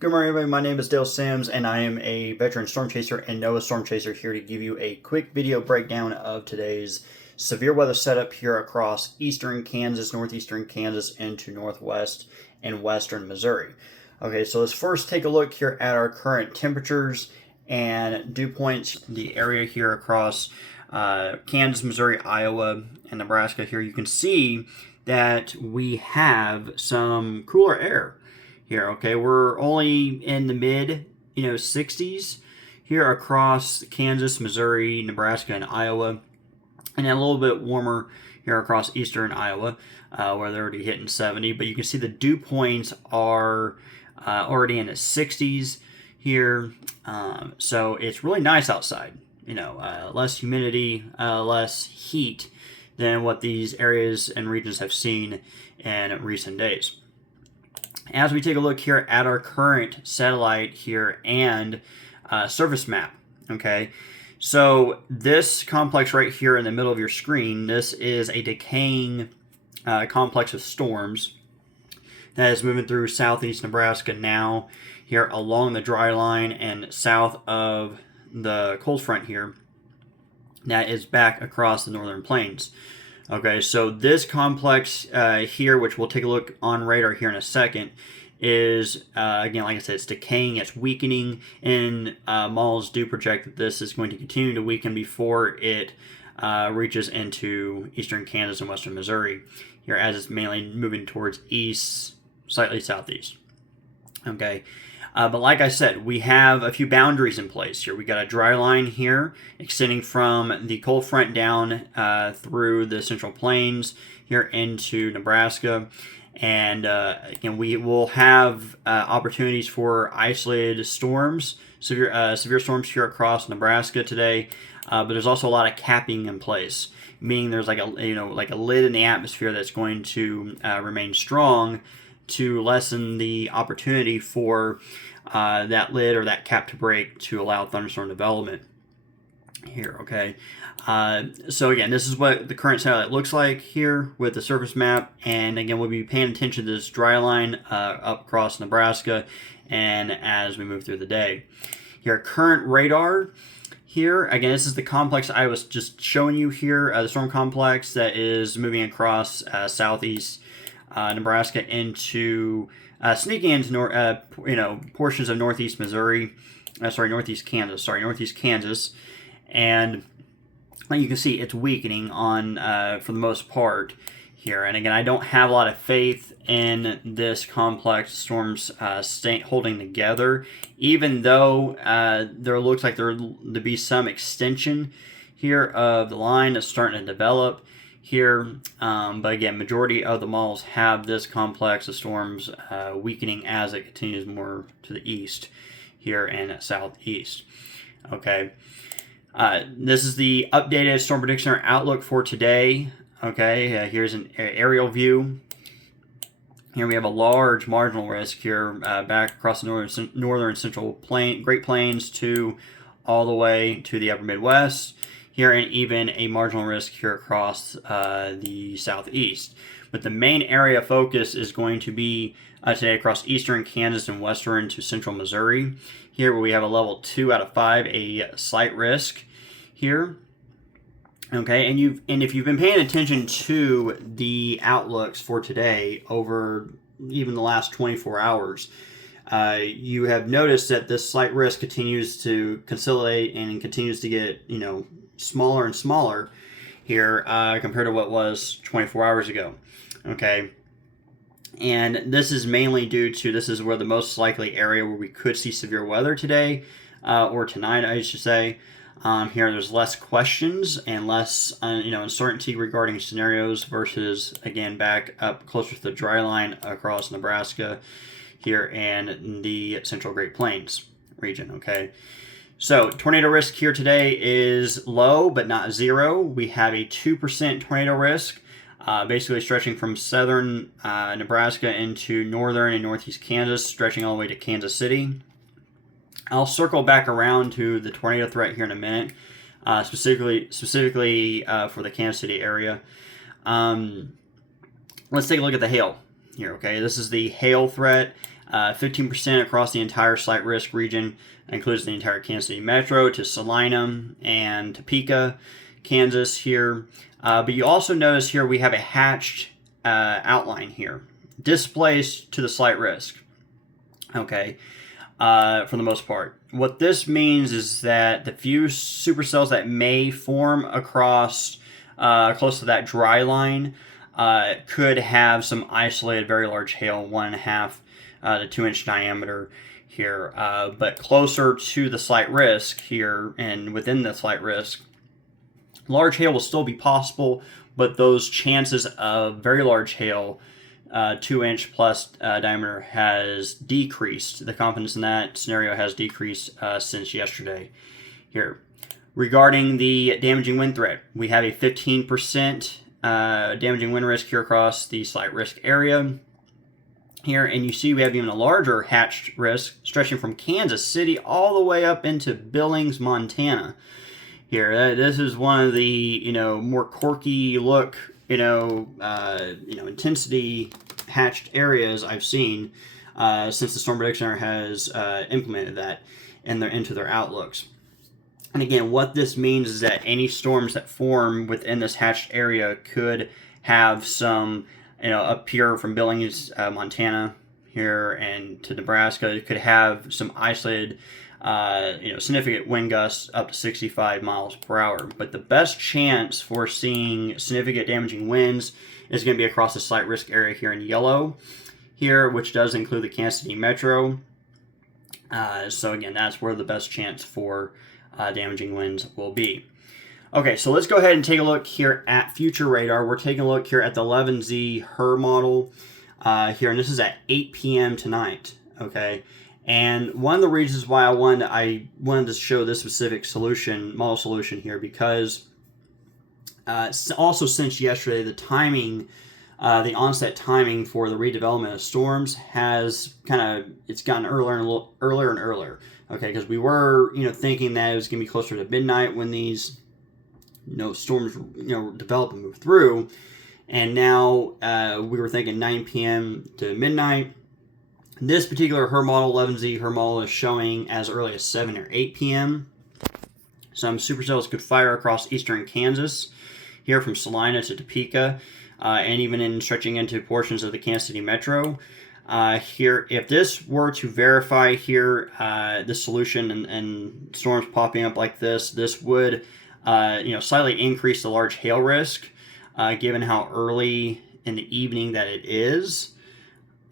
Good morning, everybody. My name is Dale Sims, and I am a veteran storm chaser and NOAA storm chaser here to give you a quick video breakdown of today's severe weather setup here across eastern Kansas, northeastern Kansas, into northwest and western Missouri. Okay, so let's first take a look here at our current temperatures and dew points. The area here across Kansas, Missouri, Iowa, and Nebraska here, you can see that we have some cooler air here. Okay, we're only in the mid 60s here across Kansas, Missouri, Nebraska, and Iowa, and a little bit warmer here across eastern Iowa, where they're already hitting 70. But you can see the dew points are already in the 60s here, so it's really nice outside. Less humidity, less heat than what these areas and regions have seen in recent days. As we take a look here at our current satellite here and surface map, okay, so this complex right here in the middle of your screen, this is a decaying complex of storms that is moving through southeast Nebraska now here along the dry line and south of the cold front here that is back across the northern plains. Okay, so this complex here, which we'll take a look on radar here in a second, is, again, like I said, it's decaying, it's weakening, and models do project that this is going to continue to weaken before it reaches into eastern Kansas and western Missouri here, as it's mainly moving towards east, slightly southeast. Okay. But like I said, we have a few boundaries in place here. We got a dry line here extending from the cold front down through the central plains here into Nebraska. And we will have opportunities for isolated storms, severe storms here across Nebraska today. But there's also a lot of capping in place, meaning there's like a lid in the atmosphere that's going to remain strong to lessen the opportunity for that lid or that cap to break to allow thunderstorm development here. Okay, so again, this is what the current satellite looks like here with the surface map, and again, we'll be paying attention to this dry line up across Nebraska and as we move through the day. Here, current radar. Here, again, this is the complex I was just showing you here, the storm complex that is moving across southeast Nebraska into sneaking into portions of northeast Missouri, northeast Kansas, and you can see it's weakening on for the most part here. And again, I don't have a lot of faith in this complex storms holding together, even though there looks like there to be some extension here of the line that's starting to develop here, but again, majority of the models have this complex of storms weakening as it continues more to the east here and southeast. Okay, this is the updated Storm Prediction Center outlook for today. Okay, here's an aerial view. Here we have a large marginal risk here back across the northern central Great Plains to all the way to the upper Midwest here, and even a marginal risk here across the southeast. But the main area of focus is going to be today across eastern Kansas and western to central Missouri here, where we have a level 2 out of 5, a slight risk here. Okay, and if you've been paying attention to the outlooks for today over even the last 24 hours, you have noticed that this slight risk continues to consolidate and continues to get smaller and smaller here compared to what was 24 hours ago. Okay, and this is mainly due to this is where the most likely area where we could see severe weather today or tonight, I should say. Here there's less questions and less uncertainty regarding scenarios versus, again, back up closer to the dry line across Nebraska here and the central Great Plains region. Okay, so tornado risk here today is low but not zero. We have a 2% tornado risk, basically stretching from southern Nebraska into northern and northeast Kansas, stretching all the way to Kansas City. I'll circle back around to the tornado threat here in a minute, specifically for the Kansas City area. Let's take a look at the hail here. Okay, this is the hail threat 15% across the entire slight risk region, includes the entire Kansas City metro to Salina and Topeka, Kansas here. But you also notice here we have a hatched outline here, displaced to the slight risk. Okay, for the most part. What this means is that the few supercells that may form across close to that dry line could have some isolated very large hail, 1.5 to 2 inch diameter here, but closer to the slight risk here and within the slight risk, large hail will still be possible, but those chances of very large hail, 2 inch plus diameter, has decreased. The confidence in that scenario has decreased since yesterday here. Regarding the damaging wind threat, we have a 15% damaging wind risk here across the slight risk area here, and you see we have even a larger hatched risk stretching from Kansas City all the way up into Billings, Montana here. This is one of the more quirky look intensity hatched areas I've seen since the Storm Prediction Center has implemented that into their outlooks. And again, what this means is that any storms that form within this hatched area could have some, up here from Billings, Montana here and to Nebraska, it could have some isolated, significant wind gusts up to 65 miles per hour. But the best chance for seeing significant damaging winds is going to be across the slight risk area here in yellow here, which does include the Kansas City metro. So again, that's where the best chance for damaging winds will be. Okay, so let's go ahead and take a look here at future radar. We're taking a look here at the 11Z HRRR model here, and this is at 8 p.m. tonight. Okay, and one of the reasons why I wanted to show this specific model solution here, because also since yesterday, the onset timing for the redevelopment of storms has it's gotten earlier and earlier. Okay, because we were thinking that it was going to be closer to midnight when these storms develop and move through, and now we were thinking 9 p.m. to midnight. This particular HRRR model, 11Z HRRR model, is showing as early as 7 or 8 p.m. Some supercells could fire across eastern Kansas here from Salina to Topeka, and even stretching into portions of the Kansas City metro. Here, if this were to verify here, this solution and storms popping up like this would, slightly increase the large hail risk, given how early in the evening that it is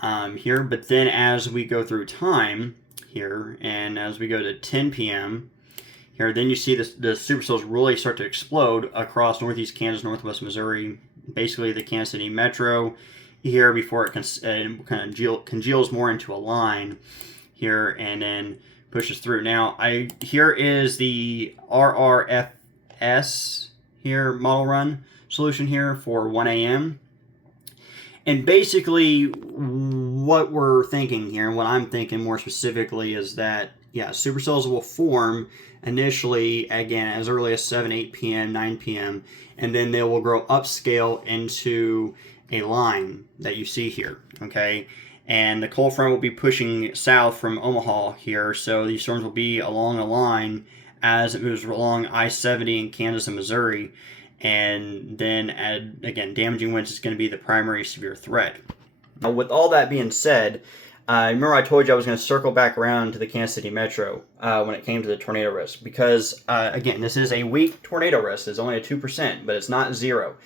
here. But then as we go through time here, and as we go to 10 p.m. here, then you see the supercells really start to explode across northeast Kansas, northwest Missouri, basically the Kansas City metro here, before it congeals more into a line here and then pushes through. Now, here is the RRFS here model run solution here for 1 a.m. And basically what we're thinking here, and what I'm thinking more specifically, is that, supercells will form initially, again, as early as 7, 8 p.m., 9 p.m., and then they will grow upscale into a line that you see here, okay? And the cold front will be pushing south from Omaha here, so these storms will be along a line as it moves along I-70 in Kansas and Missouri. And then, again, damaging winds is going to be the primary severe threat. Now, with all that being said, remember I told you I was going to circle back around to the Kansas City metro when it came to the tornado risk, because, again, this is a weak tornado risk. It's only a 2%, but it's not 0.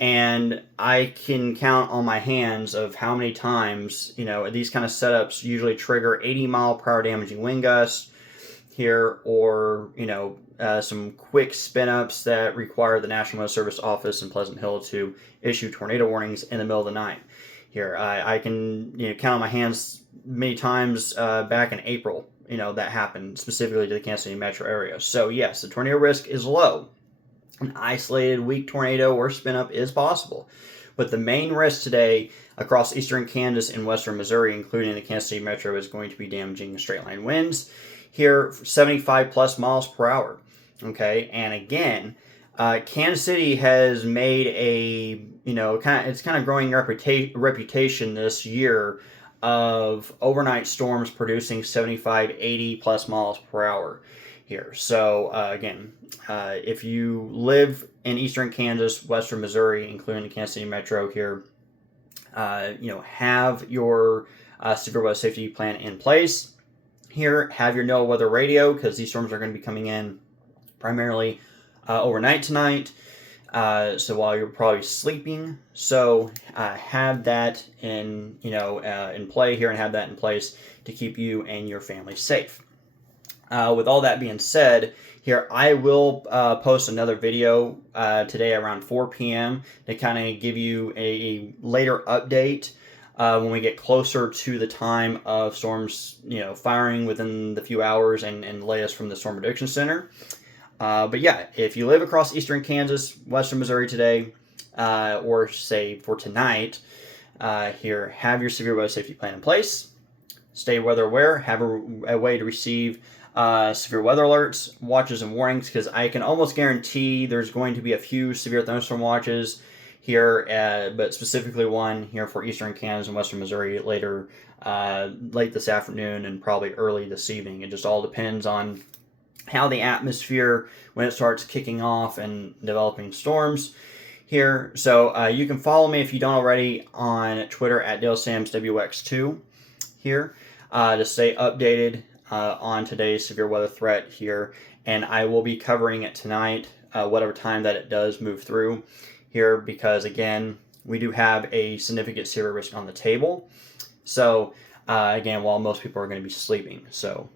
And I can count on my hands of how many times, these kind of setups usually trigger 80 mile per hour damaging wind gusts here, or, some quick spin-ups that require the National Weather Service office in Pleasant Hill to issue tornado warnings in the middle of the night. Here, I can count on my hands many times back in April, that happened specifically to the Kansas City metro area. So yes, the tornado risk is low. An isolated weak tornado or spin-up is possible. But the main risk today across eastern Kansas and western Missouri, including the Kansas City metro, is going to be damaging straight-line winds here, 75 plus miles per hour. Okay, and again, Kansas City has made a, it's kind of growing reputation this year of overnight storms producing 75, 80 plus miles per hour here. So again, if you live in eastern Kansas, western Missouri, including the Kansas City Metro here, have your severe weather safety plan in place here. Have your NOAA weather radio, because these storms are going to be coming in primarily overnight tonight. So while you're probably sleeping, so have that in play here, and have that in place to keep you and your family safe. With all that being said, here I will post another video today around 4 p.m. to kind of give you a later update when we get closer to the time of storms, firing within the few hours, and the latest from the Storm Prediction Center. But yeah, if you live across eastern Kansas, western Missouri today, or say for tonight, here, have your severe weather safety plan in place. Stay weather aware. Have a way to receive severe weather alerts, watches, and warnings, because I can almost guarantee there's going to be a few severe thunderstorm watches here, but specifically one here for eastern Kansas and western Missouri later, late this afternoon and probably early this evening. It just all depends on how the atmosphere, when it starts kicking off and developing storms here. So you can follow me, if you don't already, on Twitter at DaleSamsWX2 here to stay updated on today's severe weather threat here. And I will be covering it tonight, whatever time that it does move through here, because again, we do have a significant severe risk on the table. So again, while most people are going to be sleeping. So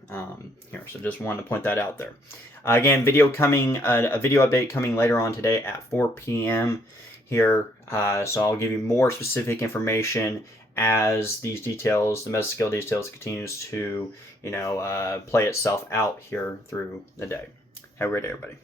so just wanted to point that out there. Again, video coming, a video update coming later on today at 4 p.m. here. So I'll give you more specific information as these details, the mesoscale details, continues to play itself out here through the day. Have a great day, everybody.